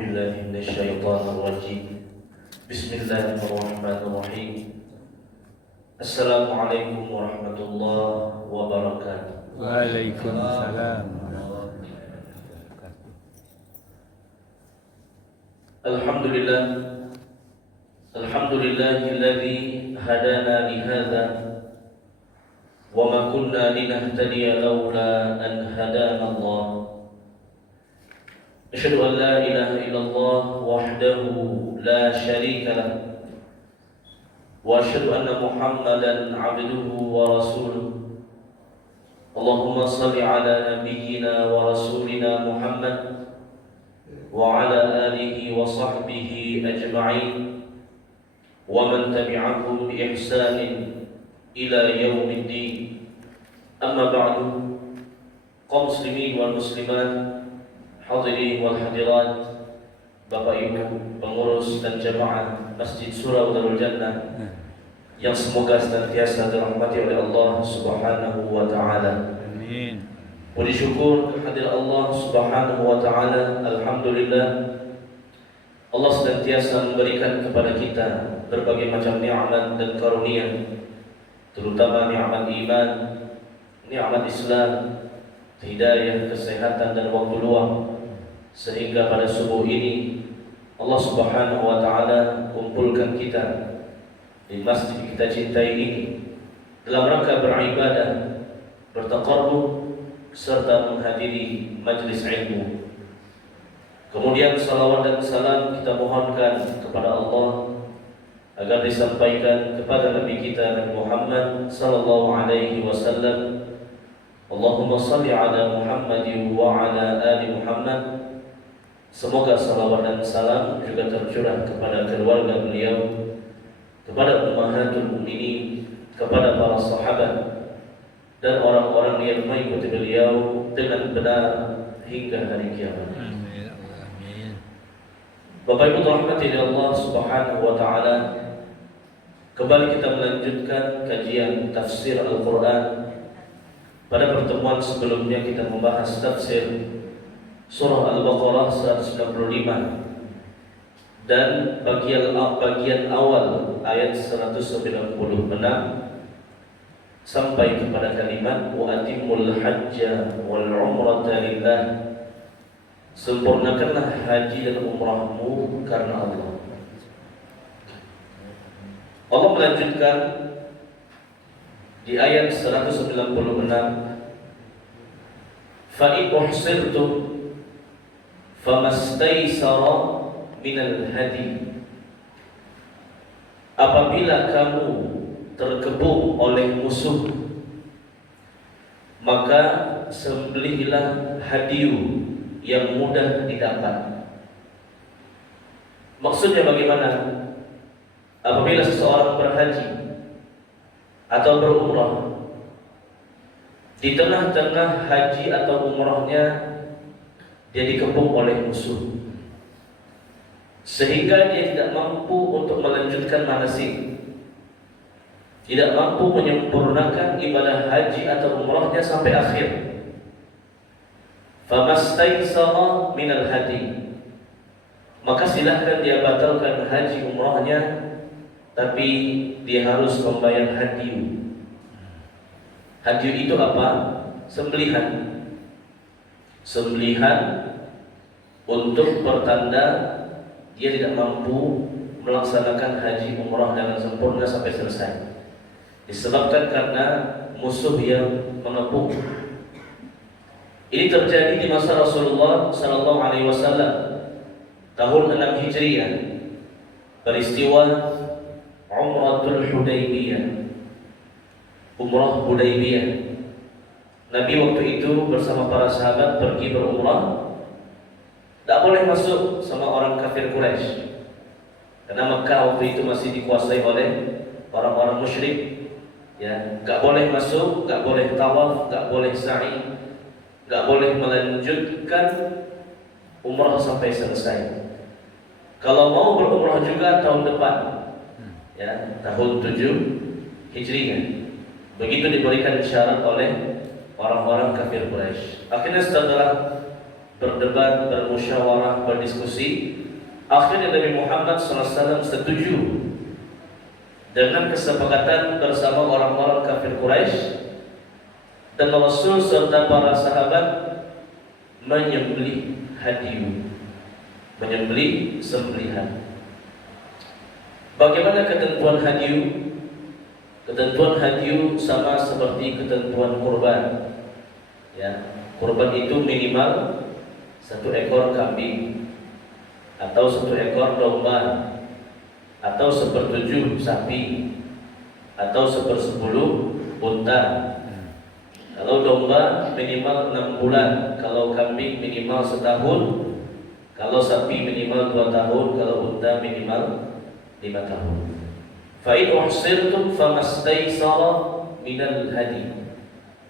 بالله من الشيطان الرجيم. بسم الله الرحمن الرحيم. السلام عليكم ورحمة الله وبركاته. Waalaikumsalam. الحمد لله الذي هدانا لهذا وما كنا لنهتدي لولا أن هدانا الله. أشهد أن لا إله إلا الله وحده لا شريك له وأشهد أن محمدا عبده ورسوله. اللهم صل على نبينا ورسولنا محمد وعلى آله وصحبه أجمعين ومن تبعهم بإحسان إلى يوم الدين. أما بعد، kaum muslimin wal muslimat, hadirin wal hadirat, Bapak Ibu pengurus dan jamaah Masjid Surau Darul Jannah yang semoga senantiasa dirahmati oleh Allah Subhanahu wa taala. Amin. Puji syukur kehadirat Allah Subhanahu wa taala. Alhamdulillah, Allah senantiasa memberikan kepada kita berbagai macam nikmat dan karunia, terutama nikmat iman, nikmat Islam, hidayah, kesehatan dan waktu luang, sehingga pada subuh ini Allah Subhanahu wa taala kumpulkan kita di masjid kita cintai ini dalam rangka beribadah, bertaqarrub serta menghadiri majlis ilmu. Kemudian salawat dan salam kita mohonkan kepada Allah agar disampaikan kepada Nabi kita Nabi Muhammad sallallahu alaihi wasallam. Allahumma salli ala Muhammad wa ala ali Muhammad. Semoga salawat dan salam juga tercurah kepada keluarga beliau, kepada ummahatul mukminin, kepada para sahabat dan orang-orang yang mengikuti beliau dengan benar hingga hari kiamat. Amin. Bapak Ibu rahmati Allah Subhanahu wa taala, kembali kita melanjutkan kajian tafsir Al-Qur'an. Pada pertemuan sebelumnya kita membahas tafsir surah Al-Baqarah 195 dan bagian awal ayat 196 sampai kepada kalimat wa atimul hajja wal umrata lillah. Sempurnakanlah haji dan umrahmu karena Allah. Allah melanjutkan di ayat 196, fa in uhsirtum famastaysara minal hadi. Apabila kamu terkepung oleh musuh, maka sembelihlah hadiu yang mudah didapat. Maksudnya bagaimana? Apabila seseorang berhaji atau berumrah, di tengah-tengah haji atau umrahnya dia dikepung oleh musuh, sehingga dia tidak mampu untuk melanjutkan manasik, tidak mampu menyempurnakan ibadah haji atau umrahnya sampai akhir. Famastaysara minal hadi, maka silahkan dia batalkan haji umrahnya, tapi dia harus membayar hadiu. Hadiu itu apa? Sembelihan. Sembelihan untuk pertanda dia tidak mampu melaksanakan haji umrah dengan sempurna sampai selesai, disebabkan karena musuh yang mengepung. Ini terjadi di masa Rasulullah sallallahu alaihi wasallam tahun 6 Hijriah, peristiwa Umratul Hudaybiyah, Umrah Hudaybiyah. Nabi waktu itu bersama para sahabat pergi berumrah. Tak boleh masuk sama orang kafir Quraisy, karena Mekah waktu itu masih dikuasai oleh orang-orang musyrik. Ya, tak boleh masuk, tak boleh tawaf, tak boleh sa'i, tak boleh melanjutkan umrah sampai selesai. Kalau mau berumrah juga tahun depan, ya, tahun 7 Hijriah. Begitu diberikan syarat oleh orang-orang kafir Quraisy. Akhirnya setelah berdebat, bermusyawarah, berdiskusi. Akhirnya Nabi Muhammad SAW setuju dengan kesepakatan bersama orang-orang kafir Quraisy, dan Rasul serta para sahabat menyembelih hadiyu, menyembelih sembelihan. Bagaimana ketentuan hadiyu? Ketentuan hadiyu sama seperti ketentuan kurban. Ya, kurban itu minimal 1 ekor kambing, atau 1 ekor domba, atau 1/7 sapi, atau 1/10 unta. Kalau domba minimal 6 bulan, kalau kambing minimal setahun, kalau sapi minimal 2 tahun, kalau unta minimal 5 tahun. Fa in uhsirtum famastaysara minal hadi.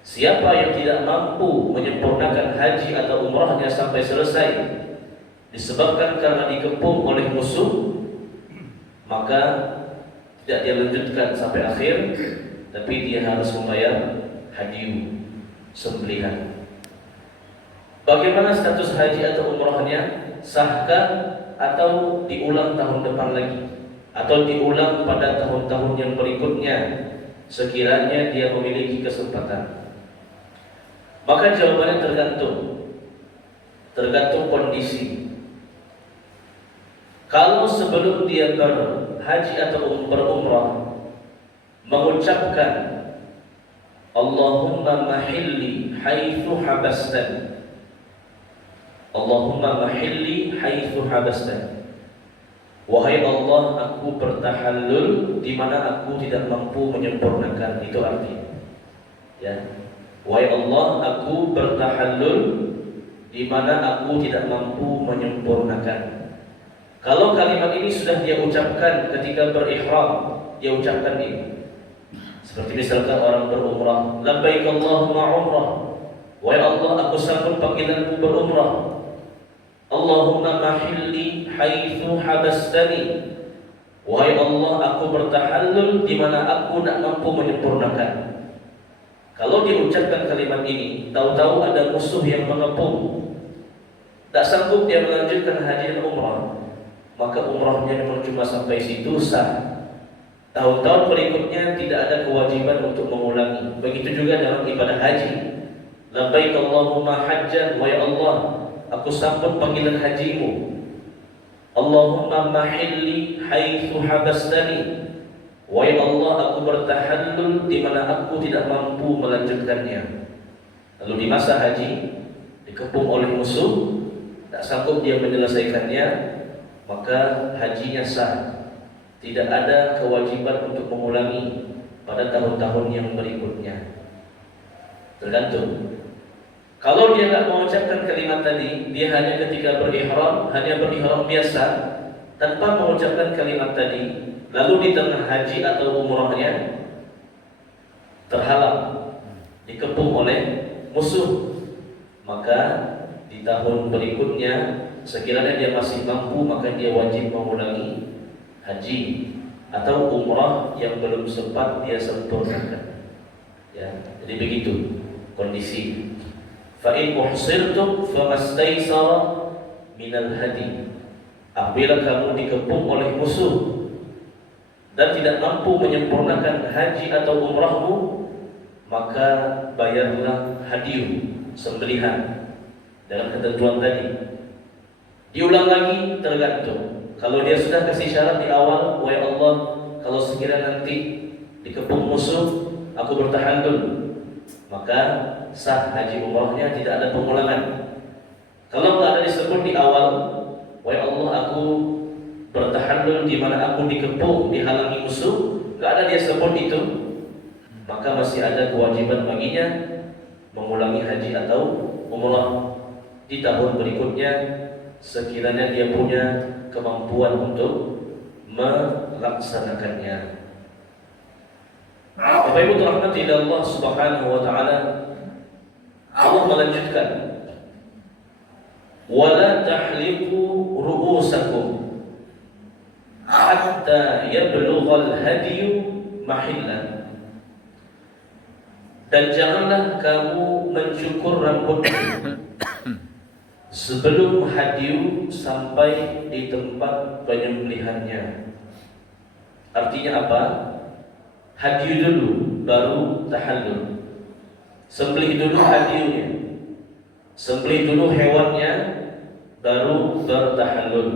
Siapa yang tidak mampu menyempurnakan haji atau umrahnya sampai selesai disebabkan karena dikepung oleh musuh, maka tidak dia lanjutkan sampai akhir, tapi dia harus membayar hadiyu, sembelihan. Bagaimana status haji atau umrahnya? Sahkah atau diulang tahun depan lagi, atau diulang pada tahun-tahun yang berikutnya sekiranya dia memiliki kesempatan? Maka jawabannya tergantung kondisi. Kalau sebelum dia berhaji atau berumrah mengucapkan Allahumma mahilli haitsu habastan, Allahumma mahilli haitsu habastan, wahai Allah, aku bertahallul di mana aku tidak mampu menyempurnakan. Itu artinya, ya, wahai Allah, aku bertahallul di mana aku tidak mampu menyempurnakan. Kalau kalimat ini sudah dia ucapkan ketika berihram, dia ucapkan ini. Seperti misalkan orang berumrah, labbaik Allahumma umrah, wahai Allah, aku sambut panggilanmu berumrah. Allahumma mahilli haitsu habastani, wahai Allah, aku bertahallul di mana aku tak mampu menyempurnakan. Kalau diucapkan kalimat ini, tahu-tahu ada musuh yang mengepung, tak sanggup dia melanjutkan haji dan umrah, maka umrahnya memang cuma sampai situ sah. Tahun-tahun berikutnya tidak ada kewajiban untuk mengulangi. Begitu juga dalam ibadah haji. Labbaik Allahumma hajjan, wahai Allah, aku sambut panggilan hajimu. Allahumma mahilli haitsu habastani, wahai Allah, aku bertahallul di mana aku tidak mampu melanjutkannya. Lalu di masa haji dikepung oleh musuh, tak sanggup dia menyelesaikannya, maka hajinya sah. Tidak ada kewajiban untuk mengulangi pada tahun-tahun yang berikutnya. Tergantung. Kalau dia tidak mengucapkan kalimat tadi, dia hanya ketika berihram, hanya berihram biasa tanpa mengucapkan kalimat tadi, lalu di tengah haji atau umrahnya terhalang, dikepung oleh musuh, maka di tahun berikutnya sekiranya dia masih mampu, maka dia wajib mengulangi haji atau umrah yang belum sempat dia sempurnakan. Ya, jadi begitu kondisi. Fa in uhsirtum famastaysara minal hadi. Apabila kamu dikepung oleh musuh dan tidak mampu menyempurnakan haji atau umrahmu, maka bayarlah hadiyu, sembelihan dengan ketentuan tadi. Diulang lagi, tergantung. Kalau dia sudah kasih syarat di awal, wahai Allah, kalau sekiranya nanti dikepung musuh, aku bertahallul, maka sah haji umrahnya, tidak ada pengulangan. Kalau tidak ada disebut di awal, wahai Allah, aku bertahallul di mana aku dikepung, dihalangi musuh, tidak ada dia sebut itu, maka masih ada kewajiban baginya mengulangi haji atau umrah di tahun berikutnya sekiranya dia punya kemampuan untuk melaksanakannya. Bapak Ibu dirahmati Allah Subhanahu wa taala, Allah melanjutkan, wala tahliqu ru'usakum hatta yablughal hadyu mahillan. Dan janganlah kamu mencukur rambutmu sebelum hadyu sampai di tempat penyembelihannya. Artinya apa? Hadyu dulu baru tahallul. Sembelih dulu hadyunya, sembelih dulu hewannya, baru bertahallul.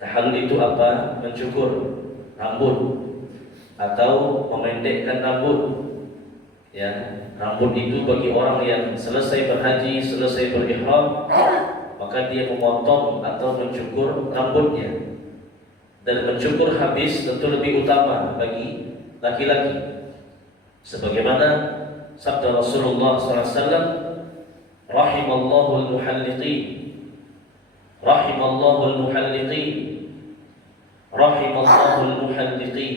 Tahallul itu apa? Mencukur rambut atau memendekkan rambut. Ya, rambut itu bagi orang yang selesai berhaji, selesai berihram, maka dia memotong atau mencukur rambutnya. Dan mencukur habis tentu lebih utama bagi laki-laki. Sebagaimana sabda Rasulullah SAW, rahimallahu al-muhalliqin, rahimallahu al-muhalliqin, rahimallahu al-muhalliqin.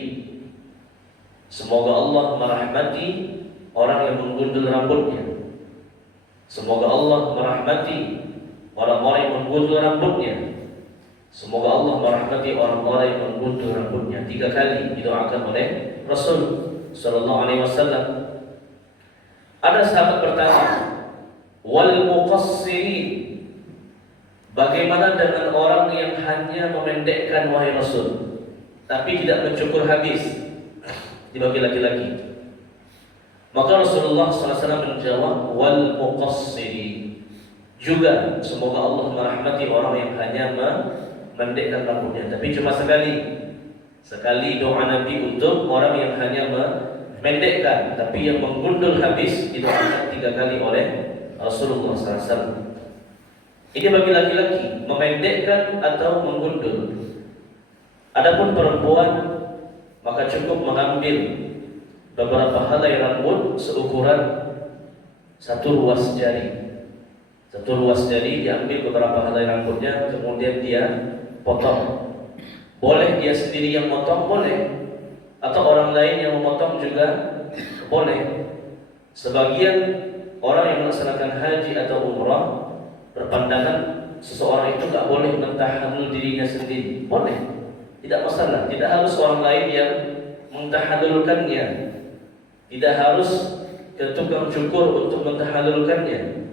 Semoga Allah merahmati orang yang menggundul rambutnya. Semoga Allah merahmati orang-orang yang menggundul rambutnya. Semoga Allah merahmati orang-orang yang menggundul rambutnya. 3 kali didoakan oleh Rasul sallallahu alaihi wasallam. Ada sahabat bertanya, wal muqassirin, bagaimana dengan orang yang hanya memendekkan wahai Rasul, tapi tidak mencukur habis dibagi laki-laki? Maka Rasulullah SAW menjawab, wal muqassirin, juga semoga Allah merahmati orang yang hanya memendekkan rambutnya, tapi cuma sekali doa Nabi untuk orang yang hanya mendekkan, tapi yang menggundul habis didoakan 3 kali oleh Rasulullah SAW. Ini bagi laki-laki, memendekkan atau menggundul. Adapun perempuan, maka cukup mengambil beberapa helai rambut seukuran 1 ruas jari. 1 ruas jari diambil beberapa helai rambutnya, kemudian dia potong. Boleh dia sendiri yang potong, boleh, atau orang lain yang memotong juga boleh. Sebagian orang yang melaksanakan haji atau umrah berpandangan seseorang itu tak boleh mentahallul dirinya sendiri. Boleh, tidak masalah. Tidak harus orang lain yang mentahallulkannya. Tidak harus ke tukang cukur untuk mentahallulkannya.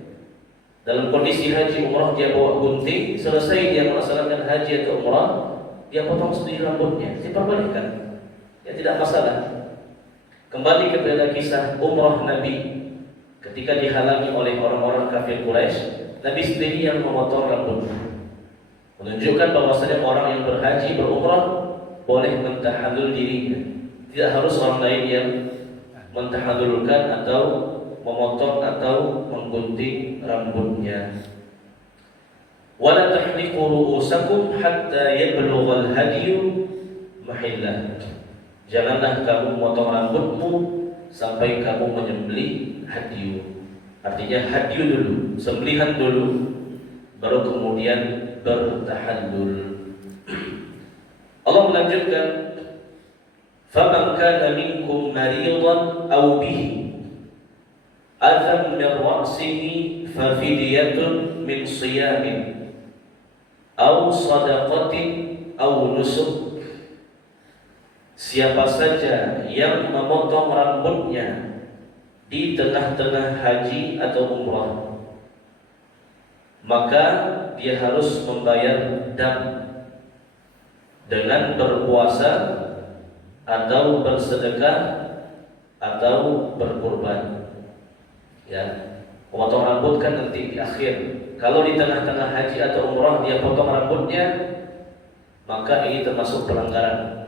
Dalam kondisi haji umrah dia bawa gunting, selesai dia melaksanakan haji atau umrah, dia potong sendiri rambutnya, diperbolehkan. Ya, tidak masalah. Kembali kepada kisah umrah Nabi ketika dihalangi oleh orang-orang kafir Quraisy, Nabi sendiri yang memotong rambut, menunjukkan bahwasanya orang yang berhaji berumrah boleh mentahallul dirinya. Tidak harus orang lain yang mentahallulkan atau memotong atau menggunting rambutnya. Wala tahliqu ru'usakum hatta yablughal hadyu mahillah. Janganlah kamu memotong rambutmu sampai kamu menyembelih hadyu. Artinya hadyu dulu, sembelihan dulu, baru kemudian bertahallul. Allah melanjutkan, faman kana minkum maridan aw bihi adhan min ra'sihi fa fidyatun min siyamin aw sadaqatin aw nusuk. Siapa saja yang memotong rambutnya di tengah-tengah haji atau umrah, maka dia harus membayar dam dengan berpuasa atau bersedekah atau berkurban. Ya, memotong rambut kan nanti di akhir. Kalau di tengah-tengah haji atau umrah dia potong rambutnya, maka ini termasuk pelanggaran.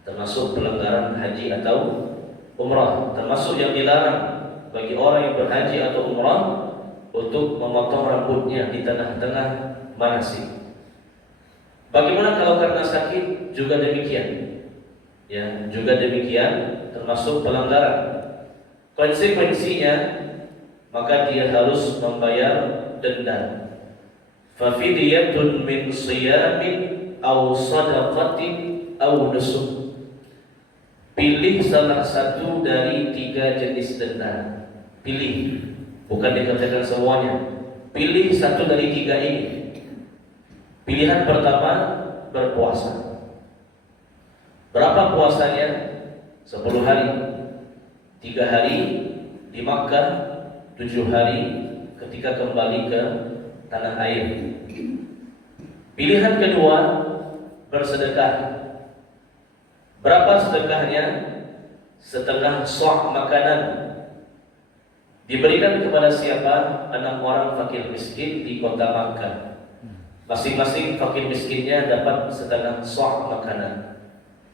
Termasuk pelanggaran haji atau umrah, termasuk yang dilarang bagi orang yang berhaji atau umrah untuk memotong rambutnya di tengah-tengah manasik. Bagaimana kalau karena sakit? Juga demikian. Ya, juga demikian, termasuk pelanggaran. Konsekuensinya, maka dia harus membayar denda. Fa fidyatun min siyamin aw sadaqatin aw nusuk. Pilih salah satu dari 3 jenis denda. Pilih, bukan dikerjakan semuanya. Pilih satu dari 3 ini. Pilihan pertama, berpuasa. Berapa puasanya? 10 hari. 3 hari di Makkah, 7 hari ketika kembali ke tanah air. Pilihan kedua, bersedekah. Berapa sedekahnya? Setengah sok makanan. Diberikan kepada siapa? 6 orang fakir miskin di kota Makkah. Masing-masing fakir miskinnya dapat setengah sok makanan.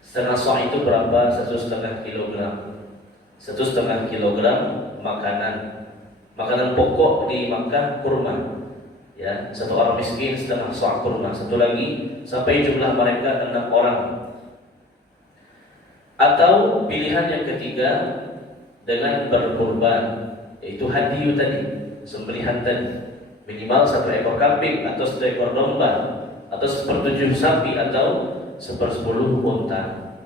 Setengah sok itu berapa? 1,5 kilogram. 1,5 kilogram makanan. Makanan pokok di Makkah kurma. Ya, satu orang miskin setengah sok kurma. Satu lagi sampai jumlah mereka 6 orang. Atau pilihan yang ketiga dengan berkurban, yaitu hadiyu tadi, sembelihan tadi, minimal 1 ekor kambing atau 1 ekor domba atau 1/7 sapi atau 1/10 unta.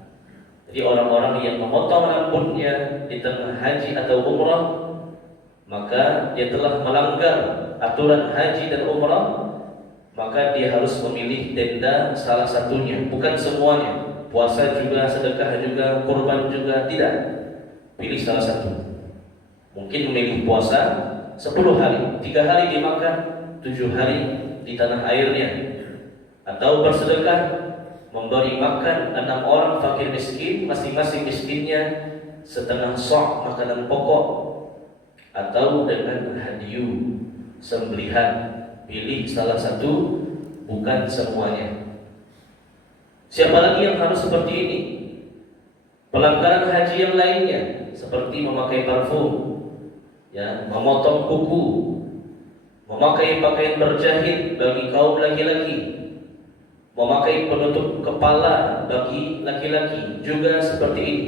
Jadi orang-orang yang memotong rambutnya di tengah haji atau umrah, maka dia telah melanggar aturan haji dan umrah, maka dia harus memilih tenda salah satunya, bukan semuanya. Puasa juga, sedekah juga, kurban juga, tidak. Pilih salah satu. Mungkin memilih puasa 10 hari, 3 hari di Makkah, 7 hari di tanah airnya. Atau bersedekah, memberi makan 6 orang fakir miskin, masing-masing miskinnya setengah sok makanan pokok. Atau dengan hadiyu, sembelihan. Pilih salah satu, bukan semuanya. Siapa lagi yang harus seperti ini? Pelanggaran haji yang lainnya, seperti memakai parfum, ya, memotong kuku, memakai pakaian berjahit bagi kaum laki-laki, memakai penutup kepala bagi laki-laki, juga seperti ini.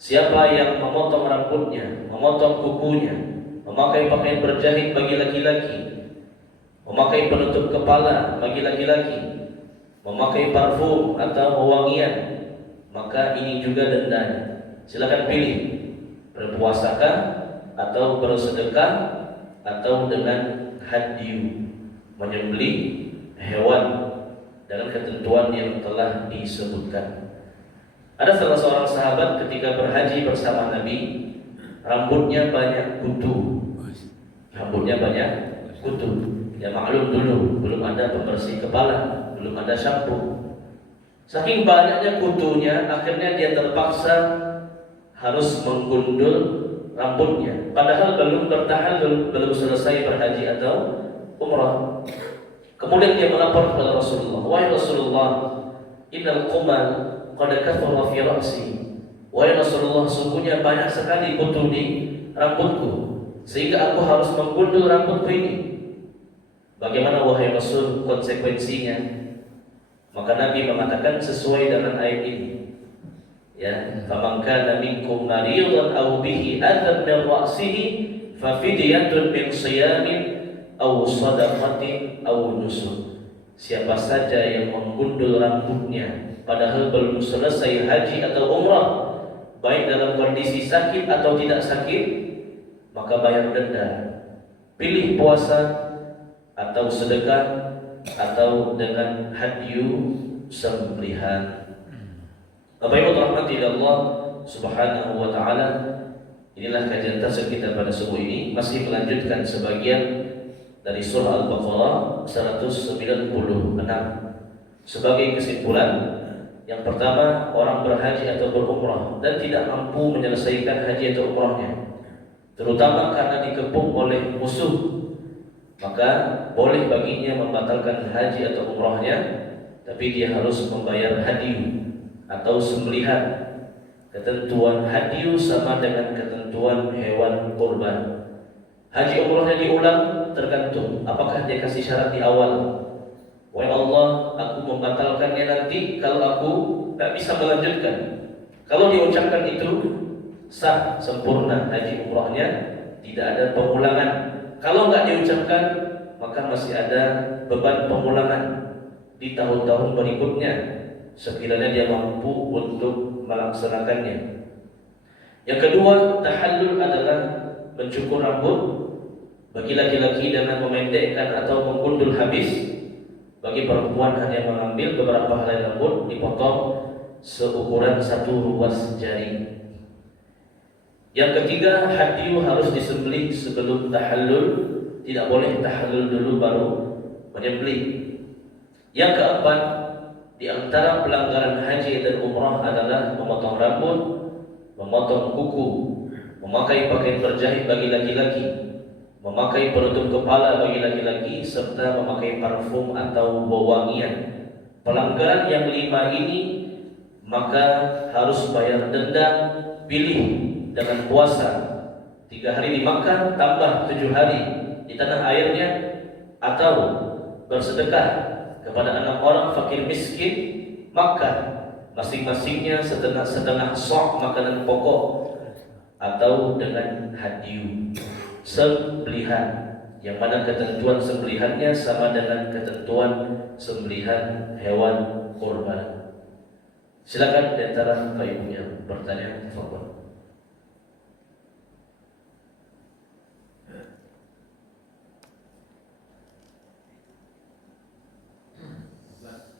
Siapa yang memotong rambutnya, memotong kukunya, memakai pakaian berjahit bagi laki-laki, memakai penutup kepala bagi laki-laki, memakai parfum atau wewangian, maka ini juga dendanya. Silakan pilih, berpuasakah atau bersedekah atau dengan hadiyu, menyembelih hewan dengan ketentuan yang telah disebutkan. Ada salah seorang sahabat ketika berhaji bersama Nabi, rambutnya banyak kutu. Rambutnya banyak kutu. Ya maklum dulu belum ada pembersih kepala, belum ada shampoo. Saking banyaknya kutunya, akhirnya dia terpaksa harus menggundul rambutnya. Padahal belum bertahallul, belum selesai berhaji atau umrah. Kemudian dia melapor kepada Rasulullah, "Wahai Rasulullah, innal qumal qad kathara fi ra'si." Wahai Rasulullah, sungguhnya banyak sekali kutu di rambutku, sehingga aku harus menggundul rambutku ini. Bagaimana wahai Rasul konsekuensinya? Maka Nabi mengatakan sesuai dengan ayat ini. Ya, faman kana minkum maridan aw bihi adhan min ra'sihi fa fidyatun min siyamin aw shadaqatin aw nusuk. Siapa saja yang menggundul rambutnya padahal belum selesai haji atau umrah, baik dalam kondisi sakit atau tidak sakit, maka bayar denda. Pilih puasa atau sedekah atau dengan hadiyu, sembelihan. Bapak Ibu rahmati Allah Subhanahu wa taala, inilah kajian tafsir kita pada subuh ini, masih melanjutkan sebagian dari surah Al-Baqarah 196. Sebagai kesimpulan, yang pertama, orang berhaji atau berumrah dan tidak mampu menyelesaikan haji atau umrahnya, terutama karena dikepung oleh musuh, maka boleh baginya membatalkan haji atau umrahnya, tapi dia harus membayar hadiyu atau sembelihan. Ketentuan hadiyu sama dengan ketentuan hewan kurban. Haji umrahnya diulang, tergantung apakah dia kasih syarat di awal, "Wahai Allah, aku membatalkannya nanti kalau aku tak bisa melanjutkan." Kalau diucapkan itu, sah, sempurna haji umrahnya, tidak ada pengulangan. Kalau nggak diucapkan, maka masih ada beban pengulangan di tahun-tahun berikutnya sekiranya dia mampu untuk melaksanakannya. Yang kedua, tahallul adalah mencukur rambut bagi laki-laki dengan memendekkan atau menggundul habis. Bagi perempuan hanya mengambil beberapa helai rambut, dipotong seukuran 1 ruas jari. Yang ketiga, hadiyu harus disembelih sebelum tahallul tidak boleh tahallul dulu baru menyembelih. Yang keempat, di antara pelanggaran haji dan umrah adalah memotong rambut, memotong kuku, memakai pakaian berjahit bagi laki-laki, memakai penutup kepala bagi laki-laki, serta memakai parfum atau wewangian. Pelanggaran yang 5 ini maka harus bayar denda. Pilih dengan puasa 3 hari di Makkah tambah 7 hari di tanah airnya, atau bersedekah kepada 6 orang fakir miskin Makkah, masing-masingnya setengah sok makanan pokok, atau dengan hadiu sembelihan, yang mana ketentuan sembelihannya sama dengan ketentuan sembelihan hewan kurban. Silakan di antara Bapak Ibu yang bertanya, tafadhol.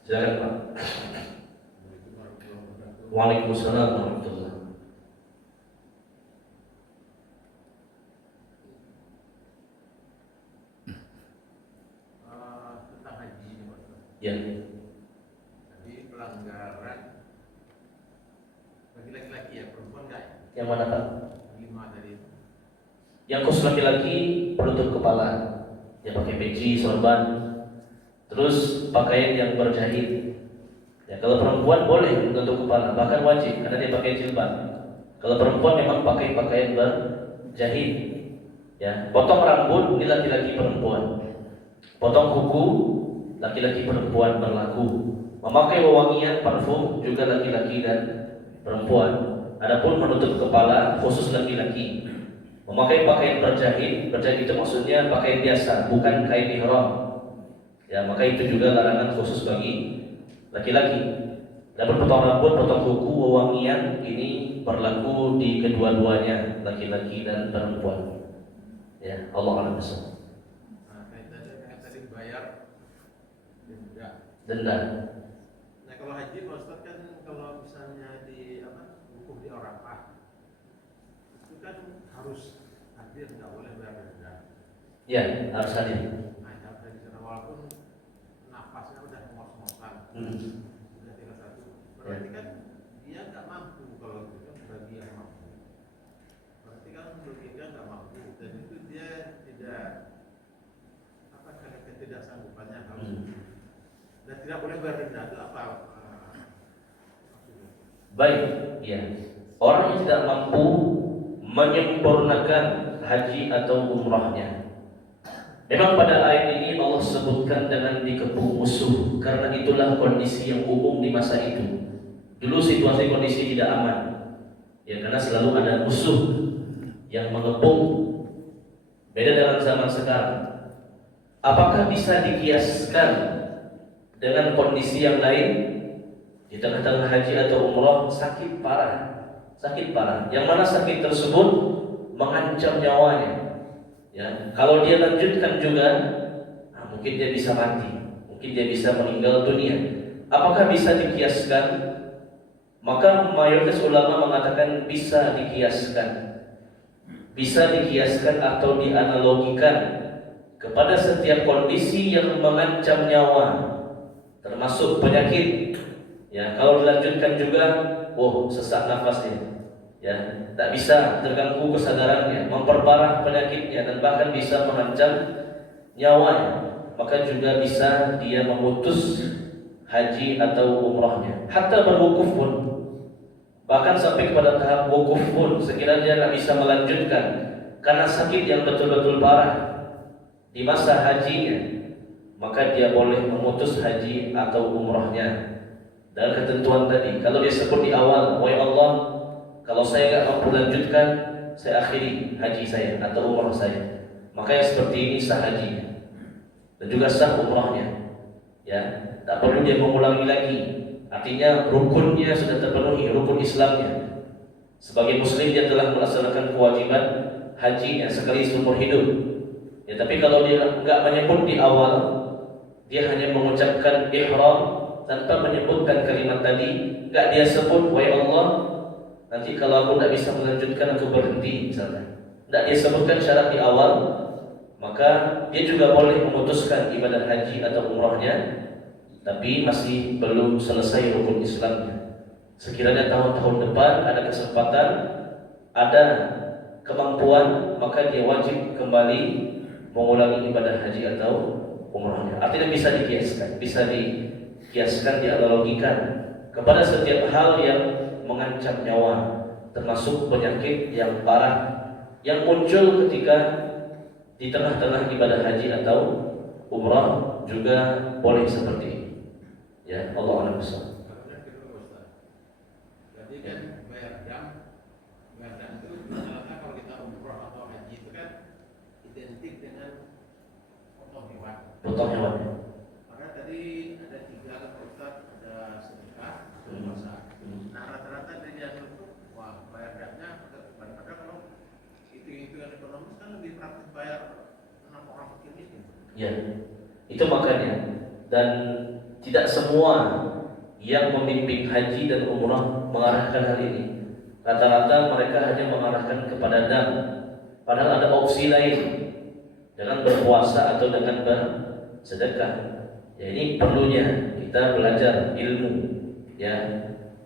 Silakan Pak. Waalaikumsalam warahmatullahi wabarakatuh. Tentang haji ini Pak. Ya, Jadi pelanggaran bagi laki-laki ya, perempuan enggak ya? yang mana Pak? 5 tadi itu. Yang khusus laki-laki penutup kepala, ya pakai peci, sorban, terus pakaian yang berjahit. Ya, kalau perempuan boleh menutup kepala, bahkan wajib karena dia pakai jilbab. Kalau perempuan memang pakai pakaian berjahit. Ya, potong rambut ini laki-laki perempuan. Potong kuku laki-laki perempuan berlaku. Memakai wewangian parfum juga laki-laki dan perempuan. Adapun menutup kepala khusus laki-laki. Memakai pakaian berjahit itu maksudnya pakaian biasa, bukan kain ihram. Ya, maka itu juga larangan khusus bagi laki-laki. Adapun potong rambut, potong kuku, wewangian ini berlaku di kedua-duanya, laki-laki dan perempuan. Ya, Allah a'lam bishawab. Nah, tadi bayar denda. Denda. Nah, kalau haji Pak Ustaz kan kalau misalnya di wukuf di Arafah itu kan harus hadir, nggak boleh bayar denda. Ya, harus hadir. Nah, harus di sana walaupun nafasnya udah ngos-ngosan. Sudah tinggal 1. Berarti kan dia nggak mampu kalau itu kan bagi yang mampu. Berarti kan untuk dia nggak mampu dan itu dia tidak karena ketidaksanggupannya harus dan tidak boleh bayar denda itu apa? Maksudnya? Baik, ya. Orang yang tidak mampu menyempurnakan haji atau umrahnya. Memang pada ayat ini Allah sebutkan dengan dikepung musuh, karena itulah kondisi yang umum di masa itu. Dulu situasi kondisi tidak aman. Ya, karena selalu ada musuh yang mengepung. Beda dengan zaman sekarang. Apakah bisa dikiaskan dengan kondisi yang lain? Di tengah-tengah haji atau umrah sakit parah. Sakit parah. Yang mana sakit tersebut mengancam nyawanya. Ya, kalau dia lanjutkan juga, mungkin dia bisa mati, mungkin dia bisa meninggal dunia. Apakah bisa dikiaskan? Maka mayoritas ulama mengatakan bisa dikiaskan. Bisa dikiaskan atau dianalogikan kepada setiap kondisi yang mengancam nyawa, termasuk penyakit. Ya, kalau dilanjutkan juga, sesak nafasnya. Ya, tak bisa terganggu kesadarannya, memperparah penyakitnya dan bahkan bisa mengancam nyawanya. Maka juga bisa dia memutus haji atau umrahnya. Hatta berwukuf pun, bahkan sampai kepada tahap wukuf pun, sekiranya dia tak bisa melanjutkan karena sakit yang betul-betul parah di masa hajinya, maka dia boleh memutus haji atau umrahnya. Dan ketentuan tadi, kalau dia sebut di awal, wahai Allah, kalau saya tidak mampu lanjutkan, saya akhiri haji saya atau umrah saya. Maka yang seperti ini sah hajinya dan juga sah umrahnya. Ya, tak perlu dia mengulangi lagi. Artinya rukunnya sudah terpenuhi, rukun Islamnya. Sebagai Muslim dia telah melaksanakan kewajiban hajinya sekali seumur hidup. Ya, tapi kalau dia enggak menyebut di awal, dia hanya mengucapkan ihram tanpa menyebutkan kalimat tadi, enggak dia sebut wahai Allah, nanti kalau aku tidak bisa melanjutkan aku berhenti misalnya. Tidak dia sebutkan syarat di awal, maka dia juga boleh memutuskan ibadah haji atau umrahnya, tapi masih belum selesai rukun Islamnya. Sekiranya tahun-tahun depan ada kesempatan, ada kemampuan, maka dia wajib kembali mengulangi ibadah haji atau umrahnya. Artinya bisa dikiaskan, dianalogikan kepada setiap hal yang mengancam nyawa, termasuk penyakit yang parah yang muncul ketika di tengah-tengah ibadah haji atau umrah, juga boleh seperti ini. Ya, Allah a'lam bishawab. Karena kita Ustaz. Jadi kan bayar jam itu rata-rata kalau kita umroh atau haji itu kan identik dengan potong hewan. Potong hewan. Maka tadi ada 3 kan Ustaz, ada sedekah, ada puasa. Nah rata-rata dari yang itu, wah bayar jamnya padahal kalau hitung-hitungan ekonomis kan lebih praktis bayar 6 orang fakir miskin. Ya, itu makanya. Dan tidak semua yang membimbing haji dan umrah mengarahkan hal ini. Rata-rata mereka hanya mengarahkan kepada dam. Padahal ada opsi lain, dengan berpuasa atau dengan bersedekah. Ya, ini perlunya kita belajar ilmu. Ya,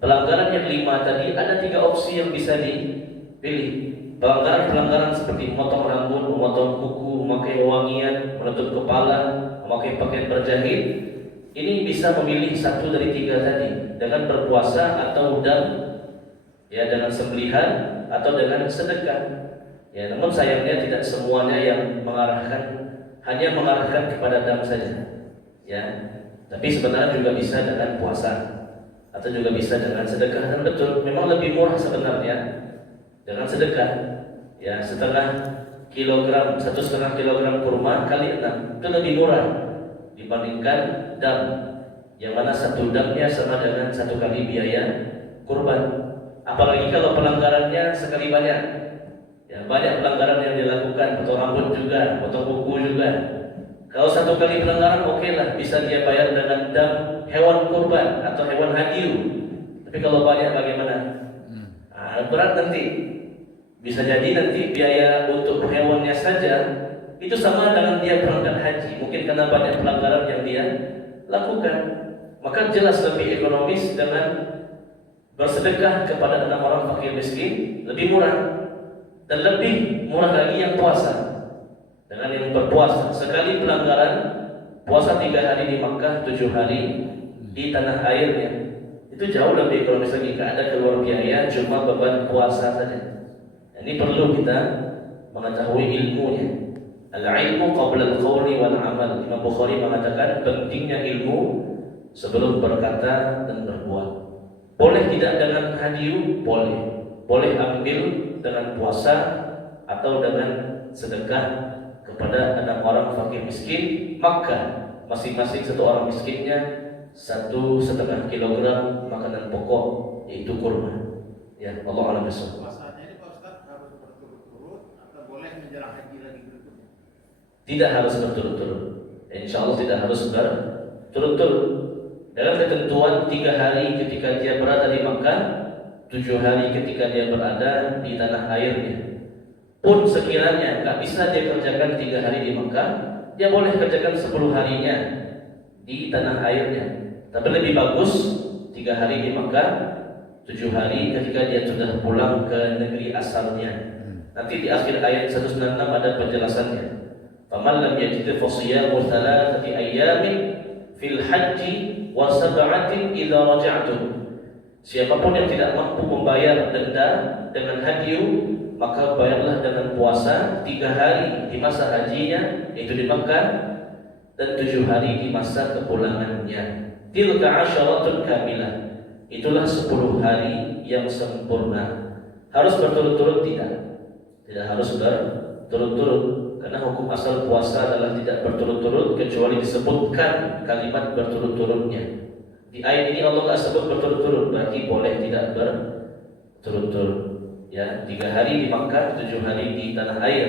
pelanggaran yang 5 tadi ada 3 opsi yang bisa dipilih. Pelanggaran-pelanggaran seperti memotong rambut, memotong kuku, memakai wangian, menutup kepala, memakai pakaian berjahit, ini bisa memilih satu dari 3 tadi, dengan berpuasa atau dam, ya, dengan sembelihan atau dengan sedekah. Ya, namun sayangnya tidak semuanya yang hanya mengarahkan kepada dam saja. Ya, tapi sebenarnya juga bisa dengan puasa atau juga bisa dengan sedekah. Dan betul, memang lebih murah sebenarnya dengan sedekah. Ya, 1,5 kilogram kurma kali 6 itu lebih murah dibandingkan dam, yang mana 1 damnya sama dengan 1 kali biaya kurban. Apalagi kalau pelanggarannya sekali banyak. Ya, banyak pelanggaran yang dilakukan, potong rambut juga, potong kuku juga. Kalau 1 kali pelanggaran oke lah, bisa dia bayar dengan dam hewan kurban atau hewan hadyu. Tapi kalau banyak bagaimana? Berat nanti. Bisa jadi nanti biaya untuk hewannya saja itu sama dengan dia berangkat haji, mungkin karena banyak pelanggaran yang dia lakukan. Maka jelas lebih ekonomis dengan bersedekah kepada 6 orang fakir miskin, lebih murah. Dan lebih murah lagi yang puasa. Dengan yang berpuasa, sekali pelanggaran puasa 3 hari di Makkah, 7 hari di tanah airnya, itu jauh lebih ekonomis lagi, gak ada keluar biaya, cuma beban puasa saja. Ini perlu kita mengetahui ilmunya. Al-ilmu qabla al-qawli wal amal. Imam Bukhari mengatakan pentingnya ilmu sebelum berkata dan berbuat. Boleh tidak dengan hadyu? Boleh. Boleh ambil dengan puasa atau dengan sedekah kepada 6 orang fakir miskin. Maka masing-masing 1 orang miskinnya 1,5 kilogram makanan pokok, yaitu kurma. Ya, Allah a'lam bishawab. Puasanya ini Pak Ustaz harus berturut-turut atau boleh menjelang haji lagi berikutnya? Tidak harus berturut-turut. Insya Allah tidak harus berturut-turut. Dalam ketentuan 3 hari ketika dia berada di Makkah, 7 hari ketika dia berada di tanah airnya. Pun sekiranya nggak bisa dia kerjakan 3 hari di Makkah, dia boleh kerjakan 10 harinya di tanah airnya. Tapi lebih bagus 3 hari di Makkah, 7 hari ketika dia sudah pulang ke negeri asalnya. Nanti di akhir ayat 196 ada penjelasannya. Faman lam yajid fa siyamu 3 ayyamin fil haji wa 7 idza raja'tum. Siapapun yang tidak mampu membayar denda dengan hadyu, maka bayarlah dengan puasa 3 hari di masa hajinya, yaitu di Makkah, dan 7 hari di masa kepulangannya. Tilka asyaratun kamilah. Itulah 10 hari yang sempurna. Harus berturut-turut? Tidak harus berturut-turut, karena hukum asal puasa adalah tidak berturut-turut kecuali disebutkan kalimat berturut-turutnya. Di ayat ini Allah tidak sebut berturut-turut, berarti boleh tidak berturut-turut. Ya, 3 hari di Makkah, 7 hari di tanah air.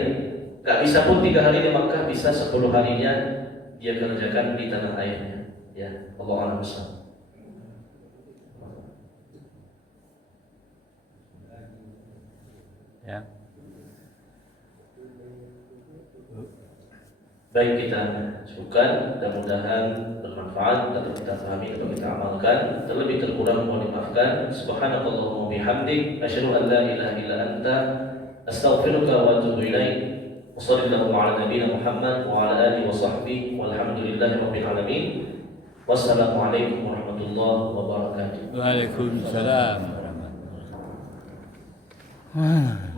Gak bisa pun 3 hari di Makkah, bisa 10 harinya dia kerjakan di tanah airnya. Ya, Allah a'lam bishawab. Ya. baik kita lakukan, mudah-mudahan bermanfaat, dapat kita pahami, dapat kita amalkan. Terlebih terkurang mohon dimaafkan. Subhanakallahumma bihamdik, asyhadu an la ilaha illa anta, astaghfiruka wa atubu ilaik. Wassallallahu ala nabiyyina Muhammad wa ala alihi wa sahbihi walhamdulillahi rabbil alamin. Wassalamualaikum warahmatullahi wabarakatuh. Waalaikumsalam warahmatullahi wabarakatuh.